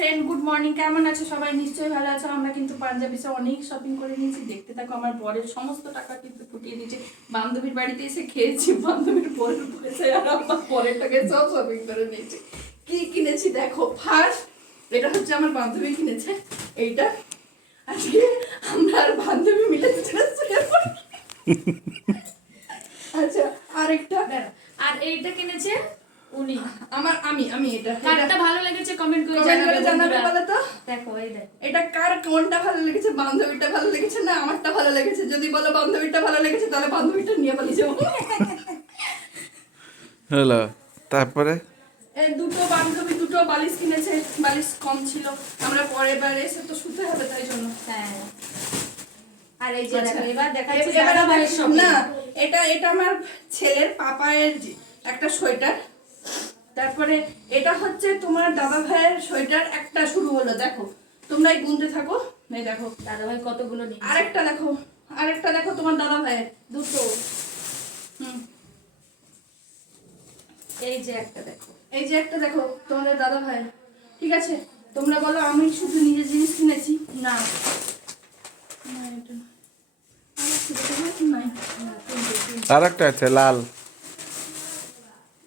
Friend good morning কেমন আছো? সবাই নিশ্চয়ই ভালো আছো। আমরা কিন্তু পাঞ্জাবিতে অনেক শপিং করে নিয়েছি। দেখতে থাকো আমার বরের সমস্ত টাকা কিন্তু ফুটিয়ে দিয়েছে। বান্ধবীর বাড়িতে এসে খেয়েছি বান্ধবীর বরের পয়সা আর আমার পরের টাকা সব শপিং করে নিয়েছি। কি কিনেছি দেখো? ফার্স্ট এটা হচ্ছে আমার বান্ধবী কিনেছে। এইটা। আজকে আমরা আর বান্ধবী মিলে। আচ্ছা আরেকটা। আর এইটা কিনেছে উনি। আমার আমি আমি এটা কারটা ভালো লেগেছে কমেন্ট করে জানাবে জানাবে বন্ধুরা। বলো তো? দেখো এই দেখো। এটা কার কোনটা ভালো লেগেছে? বান্ধবীটা ভালো লেগেছে না আমারটা ভালো লেগেছে? যদি বলো বান্ধবীটা ভালো লেগেছে তাহলে বান্ধবীটা নিয়ে পালিয়ে যাব হলো তারপরে দুটো বান্ধবী দুটো বালিশ কিনেছে। বালিশ কম ছিল। আমরা পরের বার এসে তো শুতে হবে তাই জন্য। হ্যাঁ। আর এই যে আচ্ছা। দেখো এবার দেখাচ্ছি। না এটা এটা আমার ছেলের পাপায়ের একটা সোয়েটার তারপরে এটা হচ্ছে তোমার দাদা ভাইয়ের সোয়েটার একটা শুরু হলো দেখো। তোমরাই গুনতে থাকো। এই দেখো। দাদা ভাই কতগুলো নিয়ে আরেকটা দেখো আরেকটা দেখো তোমার দাদা ভাইয়ের। দুটো। হুম। এই যে একটা দেখো। এই যে একটা দেখো তোমাদের দাদা ভাই ঠিক আছে? তোমরা বলো আমি শুধু নিজের জিনিস কিনেছি? না। আর একটা আছে লাল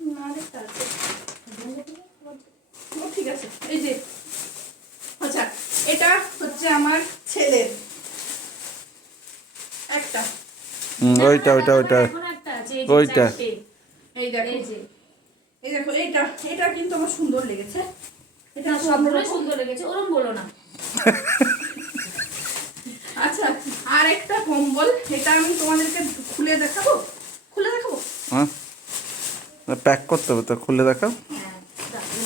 না, আরেকটা আছে। ও, ঠিক আছে এই যে আচ্ছা এটা হচ্ছে আমার ছেলের। একটা। ওইটা ওইটা ওইটা। ওইটা। এই দেখো এই যে এই দেখো এইটা এটা কিন্তু আমার সুন্দর লেগেছে। এটা এটা সবগুলোই সুন্দর লেগেছে ওরম বলো না। আচ্ছা আর একটা কম্বল এটা আমি তোমাদেরকে খুলে দেখাবো? খুলে দেখাবো? হ্যাঁ। প্যাক করতে হবে তো খুলে দেখাও হ্যাঁ দেখো।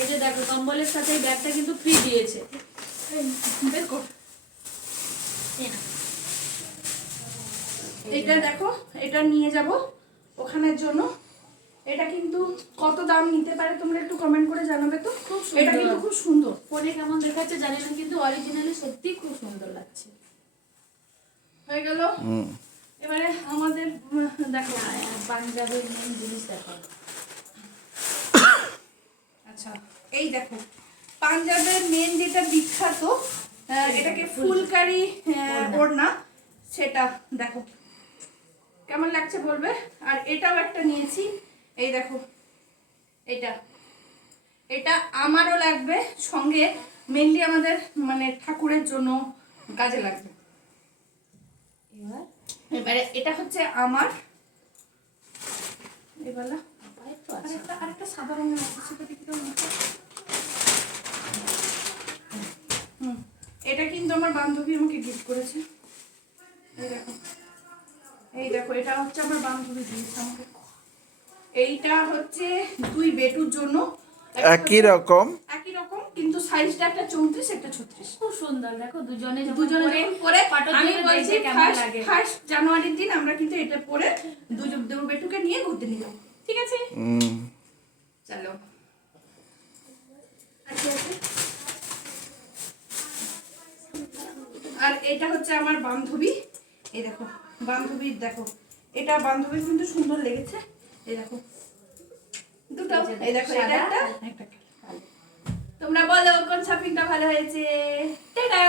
এই কম্বলের সাথে এই ব্যাগটা কিন্তু ফ্রি দিয়েছে। বের কর। এটা দেখো এটা নিয়ে যাব ওখানের জন্য। এটা কিন্তু কত দাম নিতে পারে তোমরা একটু কমেন্ট করে জানাবে তো? খুব এটা কিন্তু খুব সুন্দর। ফোনে কেমন দেখাচ্ছে জানি না কিন্তু অরিজিনালি সত্যি খুব সুন্দর লাগছে। হয়ে গেল? এবারে আমাদের দেখো আর পাঞ্জাবের মেন জিনিস দেখো। আচ্ছা এই দেখো পাঞ্জাবের মেন যেটা বিখ্যাত এটাকে ফুলকারি ওড়না সেটা দেখো। কেমন লাগছে বলবে? আর এটাও একটা নিয়েছি এই দেখো এটা। এটা আমারও লাগবে সঙ্গে মেনলি আমাদের মানে ঠাকুরের জন্য কাজে লাগবে। এবার? এবারে এটা হচ্ছে আমার এবারে পাইপ আরেকটা আরেকটা সাদা রঙের সেটা দেখতে পাবো না? হুম এটা কিন্তু আমার বান্ধবী আমাকে গিফট করেছে? এই দেখো। এই দেখো এটা হচ্ছে আমার বান্ধবী দিয়েছে আমাকে। এইটা হচ্ছে দুই বেটুর জন্য। একই রকম। একই রকম কিন্তু সাইজটা একটা চৌত্রিশ একটা ছত্রিশ। খুব সুন্দর দেখো দুজনে দুজনে পরে যখন পরে আমি বলছি ফার্স্ট ফার্স্ট জানুয়ারির দিন আমরা কিন্তু এটা পরে দুজন দু বেটুকে নিয়ে ঘুরতে নিয়ে যাব ঠিক আছে? হুম। চলো আছে আছে আর এটা হচ্ছে আমার বান্ধবী। এই দেখো বান্ধবীর দেখো এটা বান্ধবীর কিন্তু সুন্দর লেগেছে। এই দেখো দুটো। এই দেখো এটা একটা। একটা তোমরা বলো কোন শপিংটা ভালো হয়েছে? টাটা!